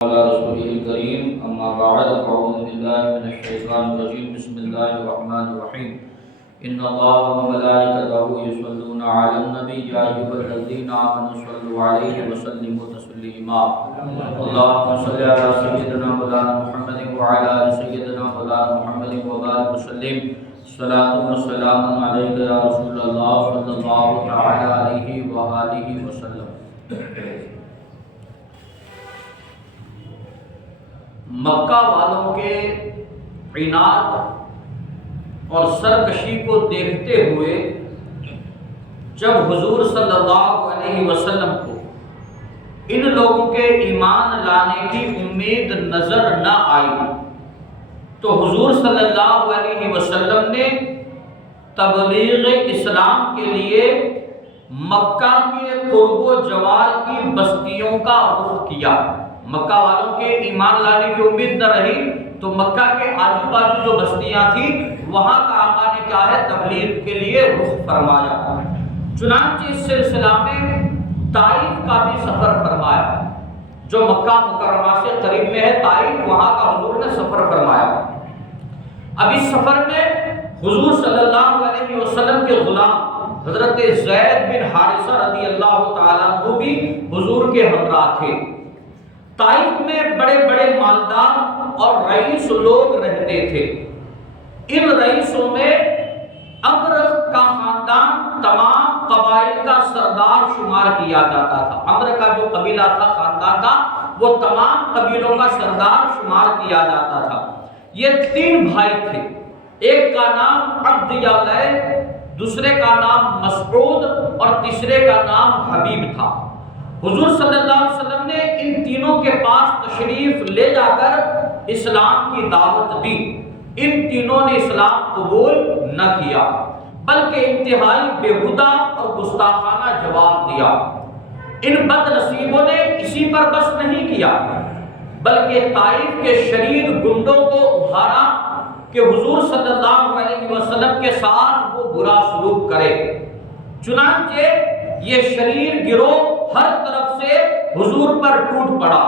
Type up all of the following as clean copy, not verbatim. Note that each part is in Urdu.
على رسوله الكريم أما بعد فأعوذ بالله من الشيطان الرجيم بسم الله الرحمن الرحيم إن الله وملائكته يصلون على النبي يا أيها الذين آمنوا صلوا عليه وسلموا تسليما اللهم صل على سيدنا مولانا محمد وعلى آل سيدنا مولانا محمد وبارك وسلم صلاة وسلام عليك يا رسول الله صلى الله تعالى عليه وآله وسلم۔ مکہ والوں کے عناد اور سرکشی کو دیکھتے ہوئے جب حضور صلی اللہ علیہ وسلم کو ان لوگوں کے ایمان لانے کی امید نظر نہ آئی تو حضور صلی اللہ علیہ وسلم نے تبلیغ اسلام کے لیے مکہ کے قرب و جوار کی بستیوں کا رخ کیا۔ مکہ والوں کے ایمان لانے کی امید نہ رہی تو مکہ کے آجو باجو جو بستیاں تھیں وہاں کا آقا نے کیا ہے تبلیغ کے لیے رخ فرمایا۔ چنانچہ اس سلسلہ میں طائف کا بھی سفر فرمایا، جو مکہ مکرمہ سے قریب میں ہے طائف، وہاں کا حضور نے سفر فرمایا۔ اب اس سفر میں حضور صلی اللہ علیہ وسلم کے غلام حضرت زید بن حارثہ رضی اللہ تعالیٰ عنہ بھی حضور کے ہمراہ تھے۔ طائف میں بڑے بڑے مالدار اور رئیس لوگ رہتے تھے۔ ان رئیسوں میں عمرو کا خاندان تمام قبائل کا سردار شمار کیا جاتا تھا۔ عمرو کا جو قبیلہ تھا، خاندان کا، وہ تمام قبیلوں کا سردار شمار کیا جاتا تھا۔ یہ تین بھائی تھے، ایک کا نام عبد یا لیل، دوسرے کا نام مسعود اور تیسرے کا نام حبیب تھا۔ حضور صلی اللہ علیہ وسلم نے ان تینوں کے پاس تشریف لے جا کر اسلام کی دعوت دی۔ ان تینوں نے اسلام قبول نہ کیا بلکہ انتہائی بےہودہ اور گستاخانہ جواب دیا۔ ان بد نصیبوں نے اسی پر بس نہیں کیا بلکہ طائف کے شریر گنڈوں کو ابھارا کہ حضور صلی اللہ علیہ وسلم کے ساتھ وہ برا سلوک کرے۔ چنانچہ یہ شریر گروہ ہر طرف سے حضور پر ٹوٹ پڑا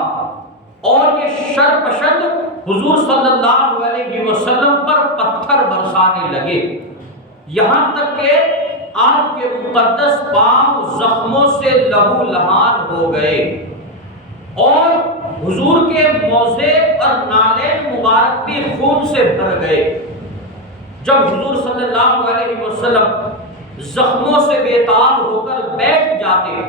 اور یہ شرپشند حضور صلی اللہ علیہ وسلم پر پتھر برسانے لگے، یہاں تک کہ آپ کے مقدس پاؤں زخموں سے لہو لہان ہو گئے اور حضور کے موزے اور نالین مبارک بھی خون سے بھر گئے۔ جب حضور صلی اللہ علیہ وسلم زخموں سے بیتاب ہو کر بیٹھ جاتے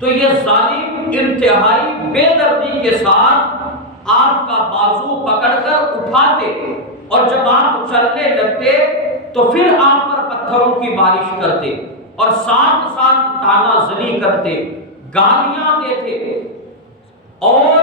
تو یہ ظالم انتہائی بے دردی کے ساتھ آپ کا بازو پکڑ کر اٹھاتے اور جب آپ چلنے لگتے تو پھر آپ پر پتھروں کی بارش کرتے اور ساتھ ساتھ تانا زنی کرتے، گالیاں دیتے اور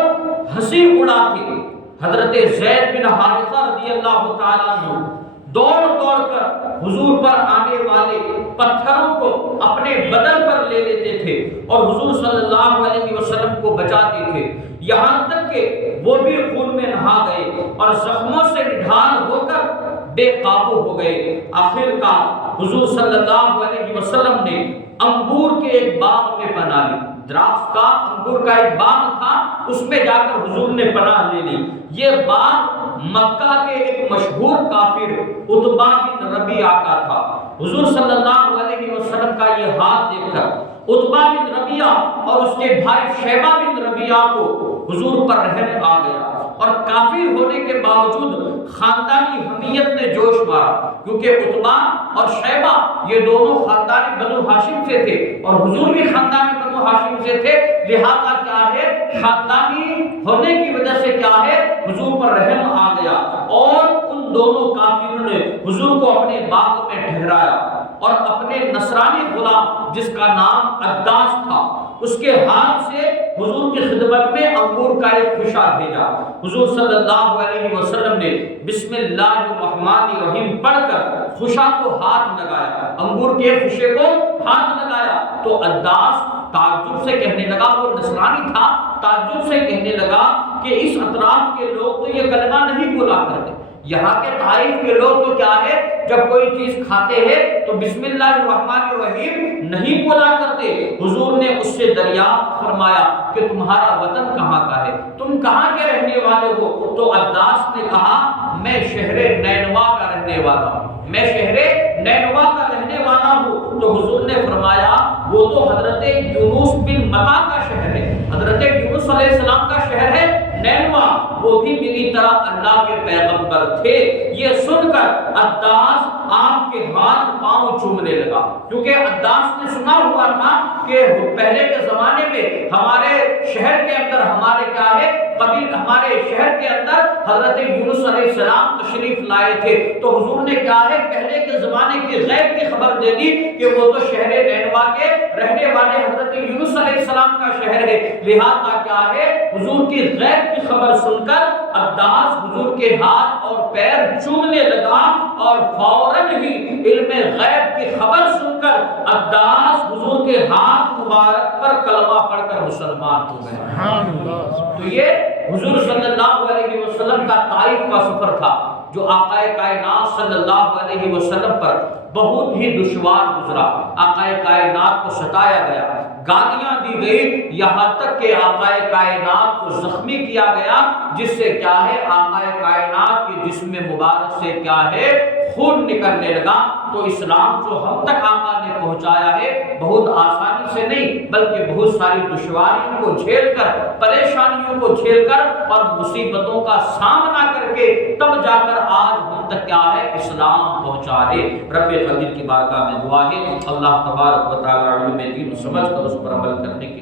ہنسی اڑاتے۔ حضرت زید بن حارثہ رضی اللہ تعالیٰ عنہ دوڑ دوڑ کر حضور پر آنے والے پتھروں کو اپنے بدن پر لے لیتے تھے اور حضور صلی اللہ علیہ وسلم کو بچاتے تھے، یہاں تک کہ وہ بھی خون میں نہا گئے اور زخموں سے نڈھال ہو کر بے قابو ہو گئے۔ آخر کار حضور صلی اللہ علیہ وسلم نے انگور کے ایک باغ میں پناہ لی، دراخت کا انگور کا ایک باغ تھا، اس میں جا کر حضور نے پناہ لے لی۔ یہ باغ مکہ کے ایک مشہور کافر عتبہ بن ربیعہ کا تھا۔ حضور صلی اللہ علیہ وسلم کا یہ حال دیکھ کر عتبہ بن ربیعہ اور اس کے بھائی شیبہ بن ربیعہ کو حضور پر رحم آ گیا اور کافر ہونے کے باوجود خاندانی حمیت نے جوش مارا، کیونکہ عتبہ اور شیبہ یہ دونوں خاندانی بنو ہاشم سے تھے اور حضور بھی خاندانی بنو ہاشم سے تھے، لہذا کیا ہے خاندانی ہونے کی وجہ سے کیا ہے حضور پر رحم آ گیا اور ان دونوں کافروں نے حضور کو اپنے باغ میں ٹھہرایا اور اپنے نصرانی غلام جس کا نام عداس تھا اس کے ہاتھ سے حضور کی خدمت میں انگور کا ایک خوشہ بھیجا۔ حضور صلی اللہ علیہ وسلم نے بسم اللہ الرحمن الرحیم پڑھ کر خوشہ کو ہاتھ لگایا، انگور کے خوشے کو ہاتھ لگایا تو عداس تعجب سے کہنے لگا، وہ نصرانی تھا، تعجب سے کہنے لگا کہ اس اطراف کے لوگ تو یہ کلمہ نہیں بولا کرتے، یہاں کے طائف کے لوگ تو کیا ہے جب کوئی چیز کھاتے ہیں تو بسم اللہ الرحمن الرحیم نہیں بولا کرتے۔ حضور نے اس سے دریافت فرمایا کہ تمہارا وطن کہاں کا ہے؟ تم کہاں کے رہنے والے ہو؟ تو عداس نے کہا میں شہر نینوا کا رہنے والا ہوں، میں شہر نینوا کا رہنے والا ہوں۔ تو حضور نے فرمایا وہ تو حضرت یونس بن متا کا شہر ہے، حضرت یونس علیہ السلام کا شہر ہے نینوا، وہ بھی میری طرح اللہ کے پیغمبر تھے۔ یہ سن کر عداس آپ کے ہاتھ پاؤں چومنے لگا، کیونکہ عداس نے سنا ہوا تھا کہ پہلے کے زمانے میں ہمارے شہر کے اندر ہمارے کیا ہے ہمارے شہر کے اندر حضرت یونس علیہ السلام تشریف لائے تھے، تو حضور نے کیا ہے پہلے کے زمانے کی غیب کی خبر دے دی کہ وہ تو شہر نینوا کے رہنے والے حضرت یونس علیہ السلام کا شہر ہے۔ لہذا کیا ہے حضور کی غیب کی خبر سن کر عداس حضور کے ہاتھ اور پیر چومنے لگا، اور فوراً ہی علم غیب کی خبر سن کر عداس حضور کے ہاتھ مبارک پر کلمہ پڑھ کر مسلمان ہو گئے۔ تو یہ حضور صلی اللہ علیہ وسلم کا طائف کا سفر تھا، جو آقا کائنات صلی اللہ علیہ وسلم پر بہت ہی دشوار گزرا۔ آقا کائنات کو ستایا گیا، گالیاں دی گئی، یہاں تک کہ آقا کائنات کو زخمی کیا گیا، جس سے کیا ہے آقا کائنات کے جسم مبارک سے کیا ہے خون نکلنے لگا۔ تو اسلام جو ہم تک آقا نے پہنچایا ہے بہت آسانی سے نہیں، بلکہ بہت ساری دشواریوں کو جھیل کر، پریشانیوں کو جھیل کر اور مصیبتوں کا سامنا کر کے تب جا کر آج ہم تک کیا ہے اسلام پہنچا ہے۔ رب قدیر کی بارگاہ میں دعا ہے اللہ تبارک و تعالی علم دین و سمجھ کر اس پر عمل کرنے کی